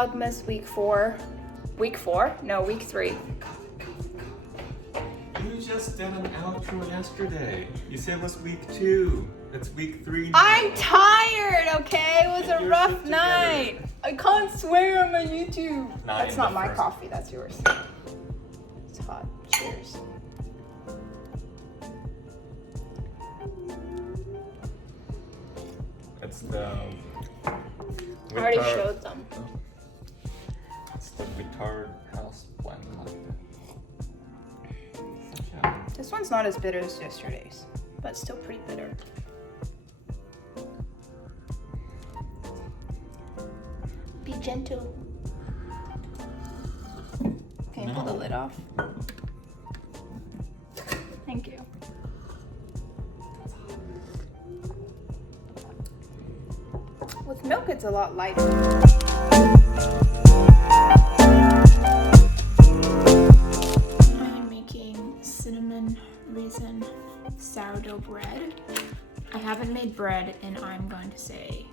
Vlogmas week 4. Week 4? No, week 3. You just did an outro yesterday. You said it was week 2. It's week 3 now. I'm tired, okay? It was a rough night. I can't swear on my YouTube. That's not my coffee, that's yours. It's hot. Cheers. It's the... I already showed them. It's the retard house blend. This one's not as bitter as yesterday's, but still pretty bitter. Be gentle. Can you pull the lid off? Thank you. With milk, it's a lot lighter. I am making cinnamon raisin sourdough bread. I haven't made bread in, I'm going to say,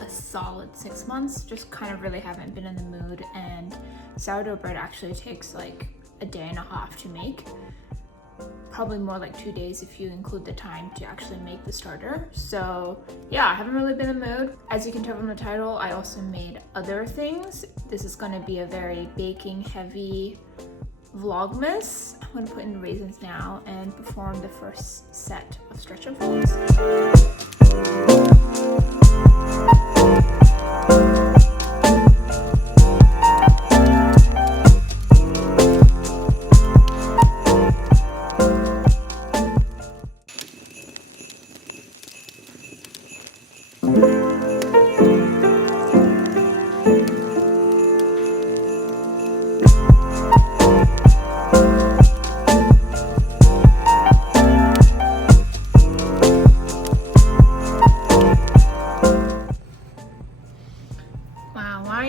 a solid 6 months. Just kind of really haven't been in the mood, and sourdough bread actually takes like a day and a half to make. Probably more like 2 days if you include the time to actually make the starter. So yeah, I haven't really been in the mood. As you can tell from the title, I also made other things. This is going to be a very baking heavy vlogmas. I'm going to put in the raisins now and perform the first set of stretch and folds.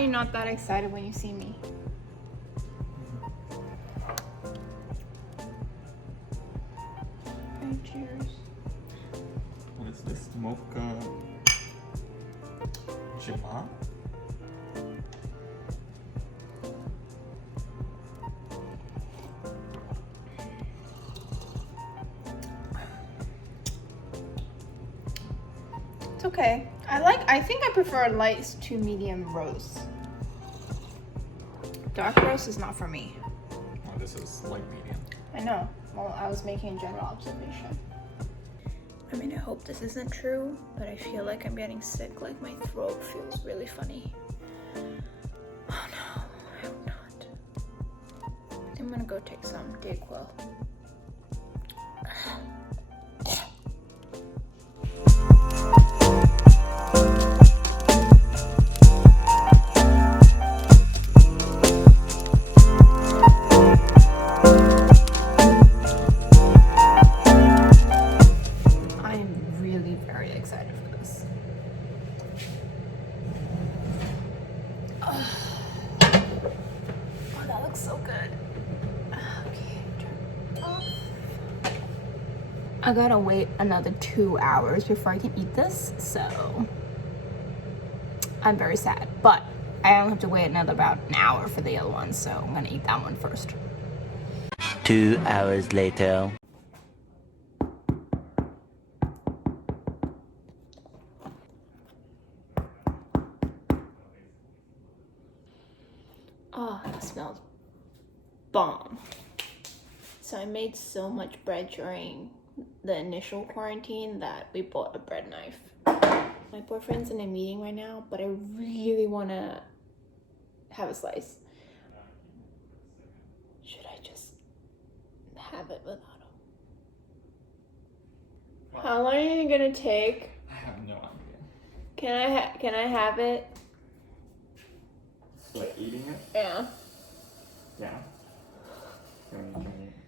Not that excited when you see me. Okay, cheers. What is this? Mocha Jima? It's okay. I think I prefer light to medium roast. Dark roast is not for me. Oh, this is light medium. I know. Well, I was making a general observation. I mean, I hope this isn't true, but I feel like I'm getting sick. Like my throat feels really funny. Oh no, I hope not. I think I'm gonna go take some Dayquil. I gotta wait another 2 hours before I can eat this, so I'm very sad. But I only have to wait another about an hour for the other one, so I'm gonna eat that one first. 2 hours later. Oh, that smells bomb. So I made so much bread during the initial quarantine that we bought a bread knife. My boyfriend's in a meeting right now, but I really want to have a slice. Should I just have it without him? How long are you gonna take? I have no idea. Can I have it? Like eating it? Yeah. Yeah.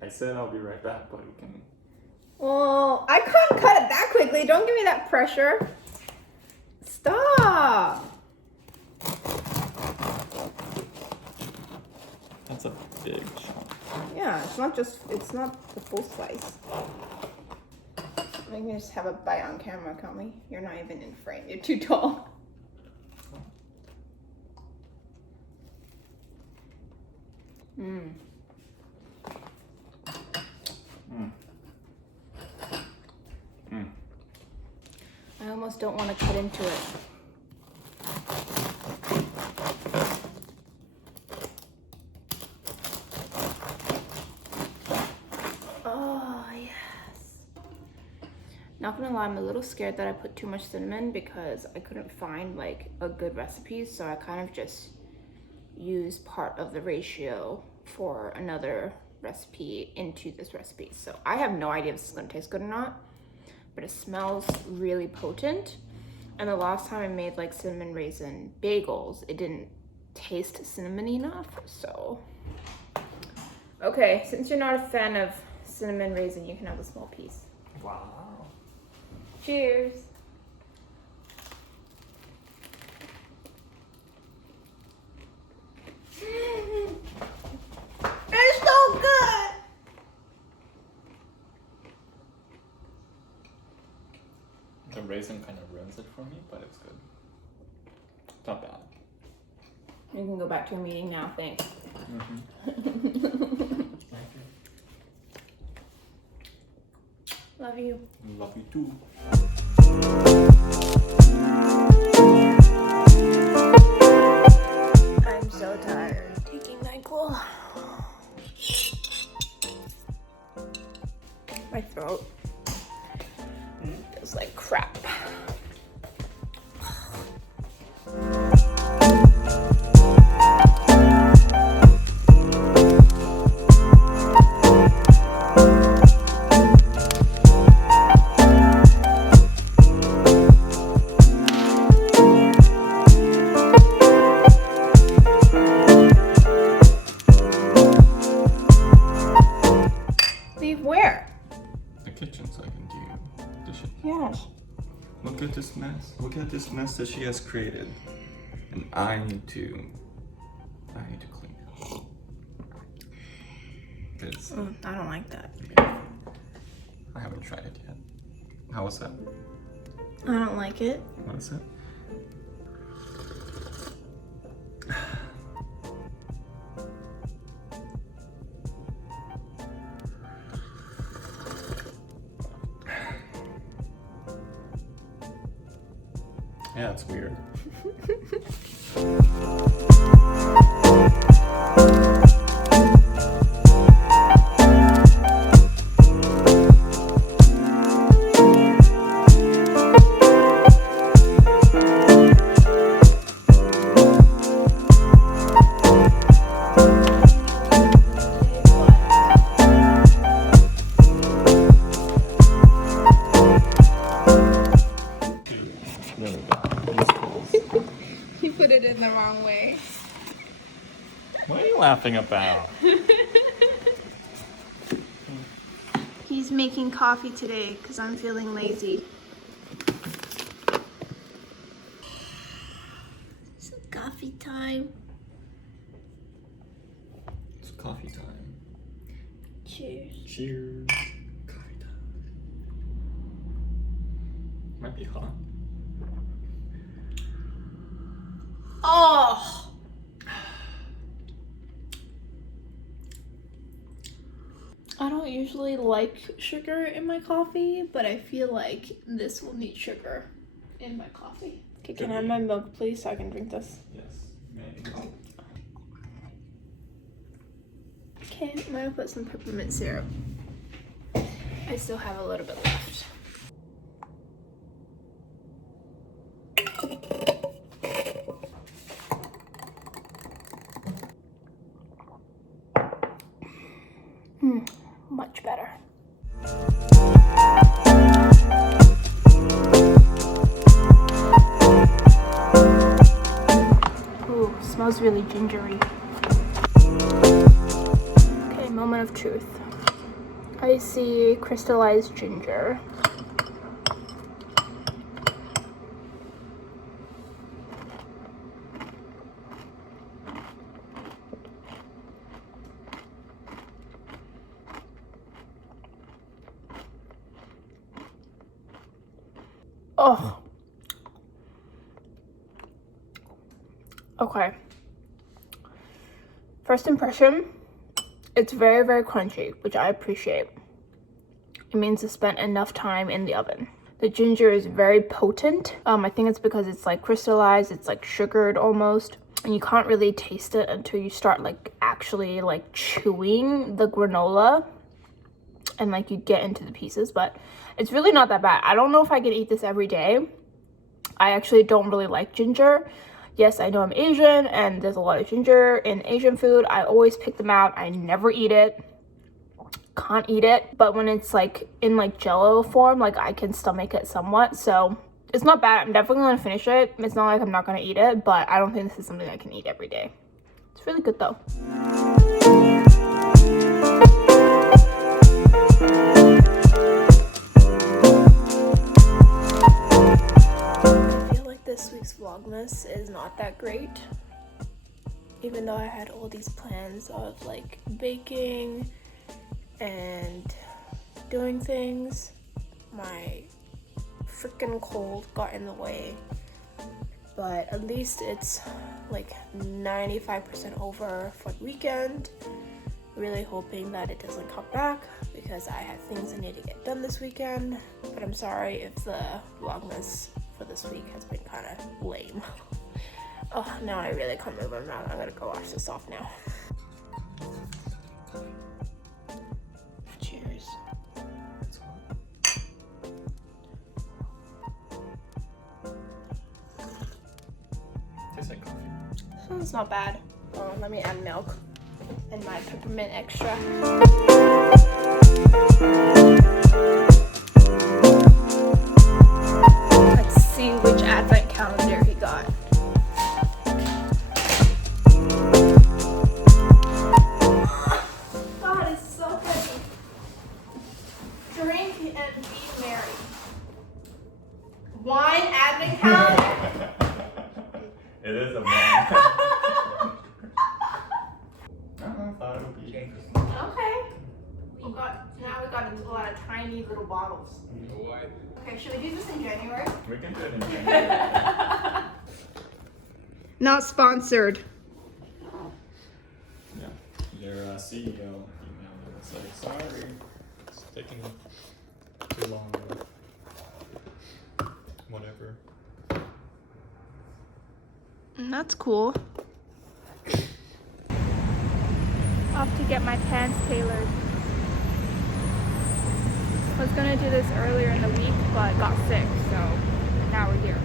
I said I'll be right back, but we can... Well, I can't cut it that quickly. Don't give me that pressure. Stop. That's a big chunk. Yeah, it's not the full slice. We can just have a bite on camera, can't we? You're not even in frame. You're too tall. Mm. Mm. Mm. I almost don't want to cut into it. Oh, yes. Not gonna lie, I'm a little scared that I put too much cinnamon because I couldn't find like a good recipe, so I kind of just use part of the ratio for another recipe into this recipe. So I have no idea if this is gonna taste good or not, but it smells really potent. And the last time I made like cinnamon raisin bagels, it didn't taste cinnamony enough, so. Okay, since you're not a fan of cinnamon raisin, you can have a small piece. Wow. Cheers. It's so good. The raisin kind of ruins it for me, but it's good. It's not bad. You can go back to your meeting now, thanks. Love you. Love you too. I'm so tired. Taking NyQuil. My throat feels like crap. Leave where? The kitchen so I can do dishes. Yes. Look at this mess. Look at this mess that she has created. And I need to clean it. Because I don't like that. I haven't tried it yet. How was that? I don't like it. What is it? Yeah, it's weird. There we go. You put it in the wrong way. What are you laughing about? He's making coffee today because I'm feeling lazy. It's coffee time. It's coffee time. Cheers. Cheers. Coffee time. Might be hot. Oh! I don't usually like sugar in my coffee, but I feel like this will need sugar in my coffee. Okay, can I have my milk, please, so I can drink this? Yes, maybe. Okay, I'm gonna put some peppermint syrup. I still have a little bit left. Much better. Ooh, smells really gingery. Okay, moment of truth. I see crystallized ginger. Oh. Okay. First impression, It's very, very crunchy, which I appreciate. It means I spent enough time in the oven. The ginger is very potent. I think it's because it's like crystallized, it's like sugared almost. And you can't really taste it until you start like actually like chewing the granola and like you get into the pieces, but it's really not that bad. I don't know if I can eat this every day. I actually don't really like ginger. Yes, I know I'm Asian and there's a lot of ginger in Asian food. I always pick them out. I never eat it. Can't eat it. But when it's like in like jello form, like I can stomach it somewhat. So it's not bad. I'm definitely gonna finish it. It's not like I'm not gonna eat it, but I don't think this is something I can eat every day. It's really good though. This week's vlogmas is not that great, even though I had all these plans of like baking and doing things. My freaking cold got in the way, but at least it's like 95% over for the weekend. Really hoping that it doesn't come back because I have things I need to get done this weekend, but I'm sorry if the vlogmas for this week has been kind of lame. Oh, now I really can't move my mouth. I'm gonna go wash this off now. Cheers. Tastes like coffee. This one's not bad. Oh, let me add milk and my peppermint extra. Let's see which advent calendar he got. God, it's so heavy. Drink and be merry. Wine advent calendar? It is a man. I thought it would be interesting. Okay. Now we got a lot of tiny little bottles. Okay, should we do this in January? We can do it in January. Not sponsored. Yeah. Their CEO emailed me and said, sorry, it's taking too long or whatever. That's cool. Off to get my pants tailored. I was gonna do this earlier in the week, but got sick, so now we're here.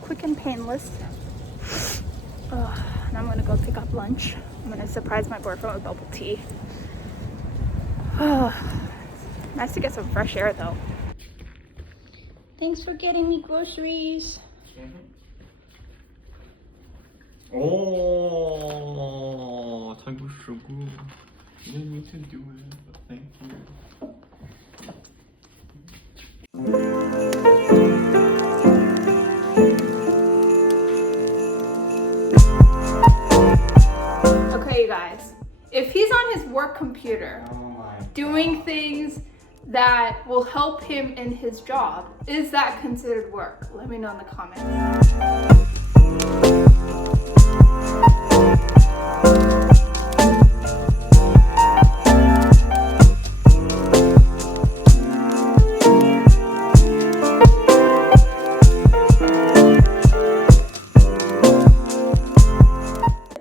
Quick and painless. And I'm gonna go pick up lunch. I'm gonna surprise my boyfriend with bubble tea. Nice to get some fresh air though. Thanks for getting me groceries. Oh, 太不食过. You didn't need to do it, but thank you. Okay, you guys. If he's on his work computer doing things that will help him in his job, is that considered work? Let me know in the comments.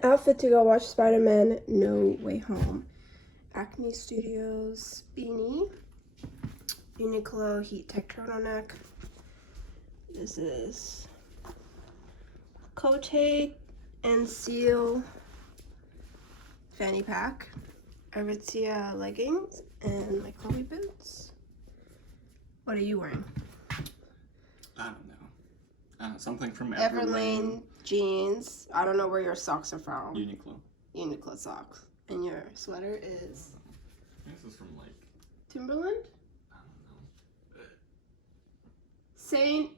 Outfit to go watch Spider-Man No Way Home. Acne Studios beanie. Uniqlo heat tech turtleneck. This is Cote and Seal fanny pack. Aritzia leggings and my Chloe boots. What are you wearing? I don't know. Something from Everlane jeans. I don't know where your socks are from. Uniqlo. Uniqlo socks. And your sweater is? This is from like Timberland? I don't know. St.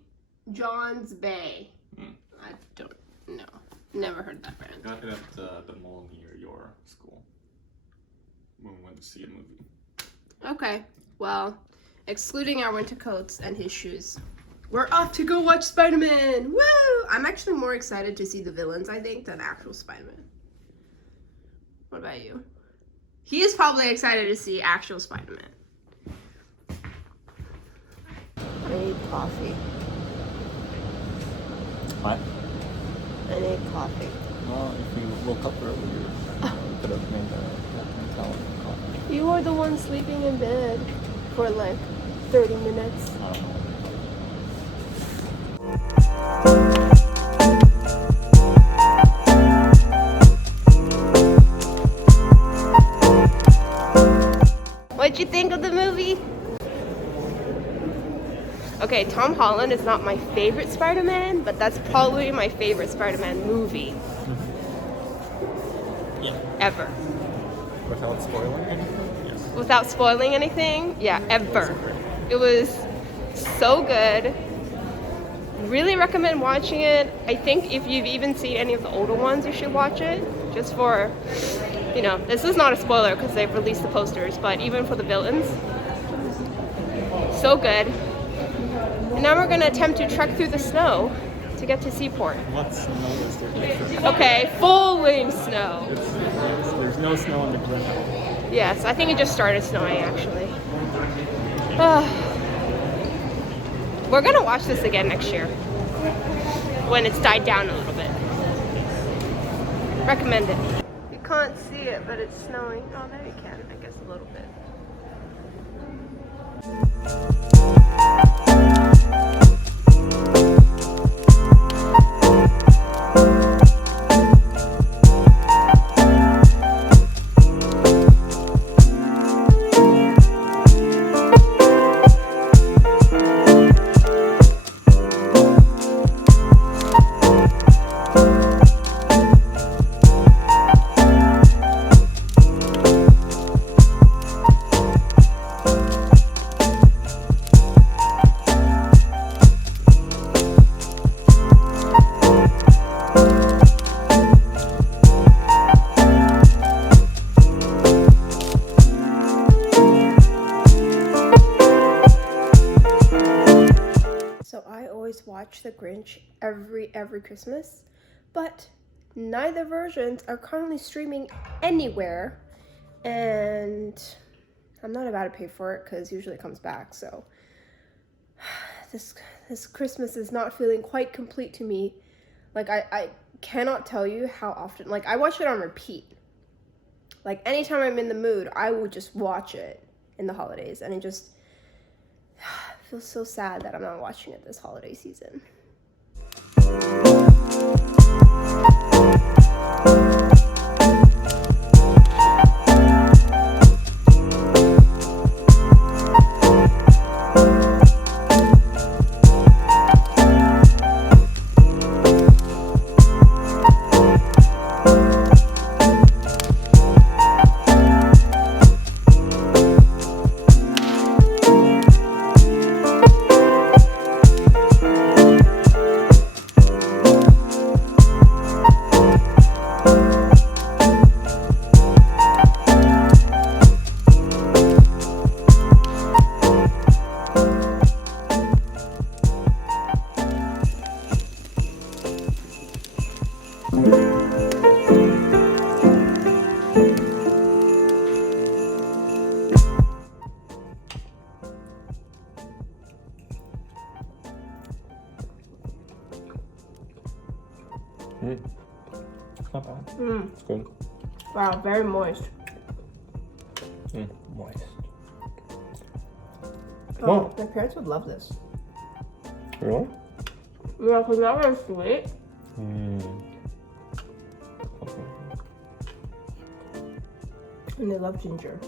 John's Bay. Mm. I don't know. Never heard that brand. Got it at the mall near your school when we went to see a movie. Okay. Well, excluding our winter coats and his shoes. We're off to go watch Spider-Man! Woo! I'm actually more excited to see the villains, I think, than actual Spider-Man. What about you? He is probably excited to see actual Spider-Man. I need coffee. What? I need coffee. Well, if you woke up earlier, you could have made a coffee. You were the one sleeping in bed for like 30 minutes. I don't know. What'd you think of the movie? Okay, Tom Holland is not my favorite Spider-Man, but that's probably my favorite Spider-Man movie. Yeah. Ever. Without spoiling anything? Yes. Without spoiling anything? Yeah, ever. It was so good. Really recommend watching it. I think if you've even seen any of the older ones, you should watch it. Just for, you know, this is not a spoiler because they've released the posters, but even for the villains. So good. And now we're gonna attempt to trek through the snow to get to Seaport. What snow is there? Okay, fully snow. There's no snow on the ground. Yes, I think it just started snowing actually. We're gonna watch this again next year when it's died down a little bit. Recommend it. You can't see it, but it's snowing. Oh, there you can, I guess a little bit. Watch The Grinch every Christmas, but neither versions are currently streaming anywhere, and I'm not about to pay for it because usually it comes back. So this Christmas is not feeling quite complete to me. Like I cannot tell you how often. Like I watch it on repeat. Like anytime I'm in the mood, I would just watch it in the holidays, and it just feels so sad that I'm not watching it this holiday season. It's not bad. It's good. Wow, very moist. Moist. Oh, Wow. my parents would love this. Really? Yeah, because that one's sweet. And they love ginger.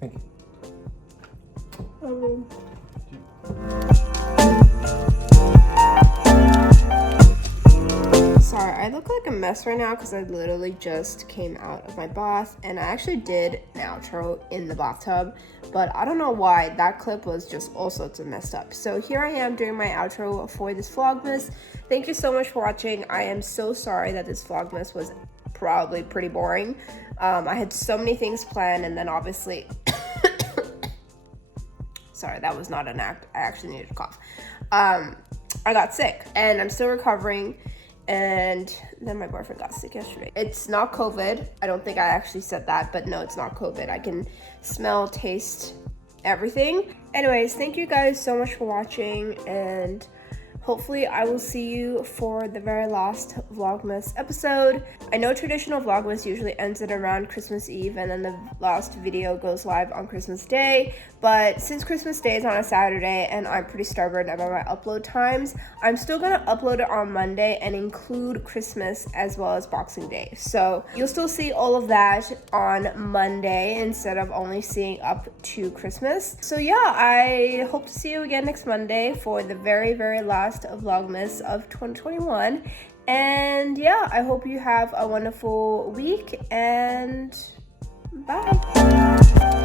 Thank you. Sorry, I look like a mess right now because I literally just came out of my bath, and I actually did an outro in the bathtub, but I don't know why that clip was just all sorts of messed up. So here I am doing my outro for this vlogmas. Thank you so much for watching. I am so sorry that this vlogmas was probably pretty boring. I had so many things planned, and then obviously sorry, that was not an act. I actually needed to cough. I got sick, and I'm still recovering. And then my boyfriend got sick yesterday. It's not COVID. I don't think I actually said that, but no, it's not COVID. I can smell, taste, everything. Anyways, thank you guys so much for watching, and hopefully I will see you for the very last Vlogmas episode. I know traditional Vlogmas usually ends at around Christmas Eve, and then the last video goes live on Christmas Day. But since Christmas Day is on a Saturday and I'm pretty stubborn about my upload times, I'm still gonna upload it on Monday and include Christmas as well as Boxing Day. So you'll still see all of that on Monday instead of only seeing up to Christmas. So yeah, I hope to see you again next Monday for the very, very last Vlogmas of 2021. And yeah, I hope you have a wonderful week, and bye.